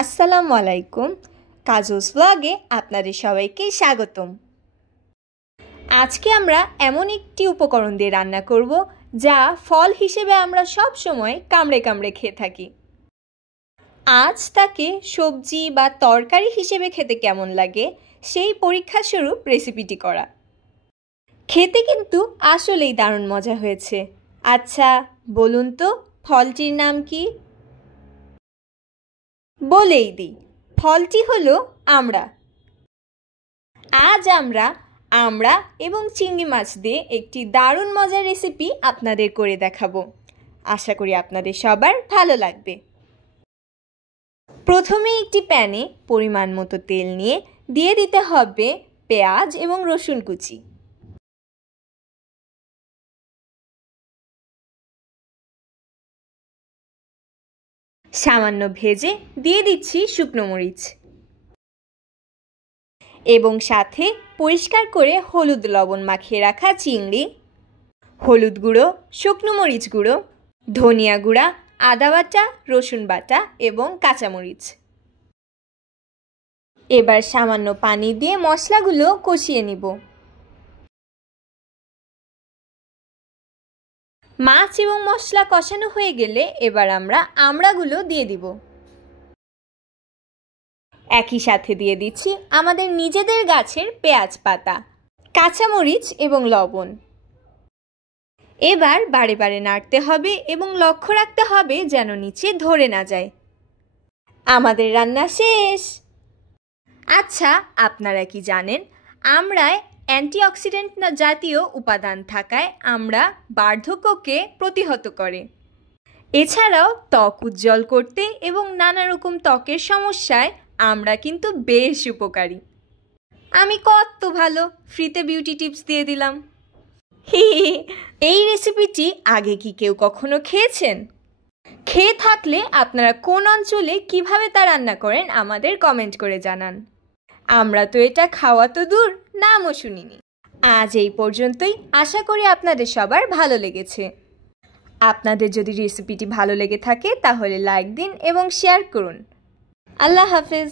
আসসালামু আলাইকুম। কাজলস ব্লগে আপনাদের সবাইকে স্বাগতম। আজকে আমরা এমন একটি উপকরণ দিয়ে রান্না করব যা ফল হিসেবে আমরা সব সময় কামড়ে কামড়ে খেয়ে থাকি। আজ তাকে সবজি বা তরকারি হিসেবে খেতে কেমন লাগে সেই পরীক্ষা স্বরূপ রেসিপিটি করা। খেতে কিন্তু আসলেই দারুণ মজা হয়েছে। আচ্ছা বলুন তো ফলটির নাম কি? বলেই দিই, ফলটি হলো আমড়া। আজ আমরা আমড়া এবং চিংড়ি মাছ দিয়ে একটি দারুণ মজার রেসিপি আপনাদের করে দেখাবো। আশা করি আপনাদের সবার ভালো লাগবে। প্রথমে একটি প্যানে পরিমাণ মতো তেল নিয়ে দিয়ে দিতে হবে পেঁয়াজ এবং রসুন কুচি। সামান্য ভেজে দিয়ে দিচ্ছি শুকনো মরিচ এবং সাথে পরিষ্কার করে হলুদ লবণ মাখিয়ে রাখা চিংড়ি, হলুদ গুঁড়ো, শুকনো মরিচ গুঁড়ো, ধনিয়া গুঁড়া, আদা বাটা, রসুন বাটা এবং কাঁচামরিচ। এবার সামান্য পানি দিয়ে মশলাগুলো কষিয়ে নিব। মাছ এবং মশলা কষানো হয়ে গেলে এবার আমরা আমড়াগুলো দিয়ে দিব। একই সাথে দিয়ে দিচ্ছি আমাদের নিজেদের গাছের পেঁয়াজ পাতা, কাঁচামরিচ এবং লবণ। এবার বারে বারে নাড়তে হবে এবং লক্ষ্য রাখতে হবে যেন নিচে ধরে না যায়। আমাদের রান্না শেষ। আচ্ছা আপনারা কি জানেন আমড়ায় অ্যান্টিঅক্সিডেন্ট জাতীয় উপাদান থাকায় আমড়া বার্ধক্যকে প্রতিহত করে। এছাড়াও ত্বক উজ্জ্বল করতে এবং নানা রকম ত্বকের সমস্যায় আমড়া কিন্তু বেশ উপকারী। আমি কত ভালো ফ্রিতে বিউটি টিপস দিয়ে দিলাম। এই রেসিপিটি আগে কি কেউ কখনো খেয়েছেন? খেয়ে থাকলে আপনারা কোন অঞ্চলে কিভাবে তা রান্না করেন আমাদের কমেন্ট করে জানান। আমরা তো এটা খাওয়া তো দূর, নামও শুনিনি। আজ এই পর্যন্তই। আশা করি আপনাদের সবার ভালো লেগেছে। আপনাদের যদি রেসিপিটি ভালো লেগে থাকে তাহলে লাইক দিন এবং শেয়ার করুন। আল্লাহ হাফেজ।